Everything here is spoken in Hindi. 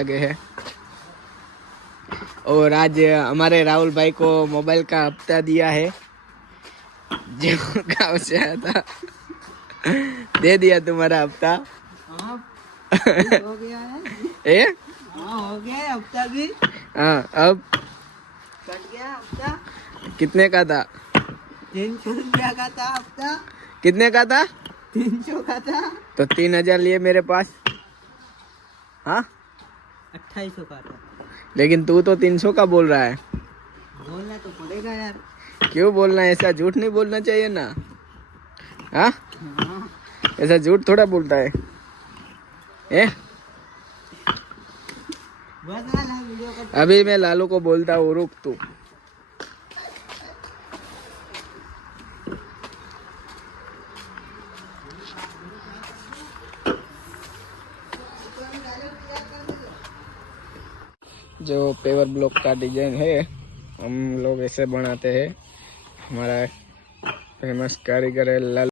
आगे है। और आज हमारे राहुल भाई को मोबाइल का हफ्ता दिया है, जो गाँव से आया था। दे दिया तुम्हारा हफ्ता। हो गया है। ए? हाँ हो गया है हफ्ता भी। हाँ, अब कट गया हफ्ता। कितने का था? 300 रुपया का था हफ्ता। कितने का था? 300 का था। तो 3000 लिए मेरे पास। हाँ 2800 का था। लेकिन तू तो 300 का बोल रहा है। बोलना तो पड़ेगा यार। क्यों बोलना है? ऐसा झूठ नहीं बोलना चाहिए ना। हाँ हाँ। ऐसा झूठ थोड़ा बोलता है। ए? बता ना वीडियो को। अभी मैं लालू को बोलता हूँ, रुक तू। जो पेवर ब्लॉक का डिजाइन है हम लोग ऐसे बनाते हैं। हमारा फेमस कारीगर है लालू।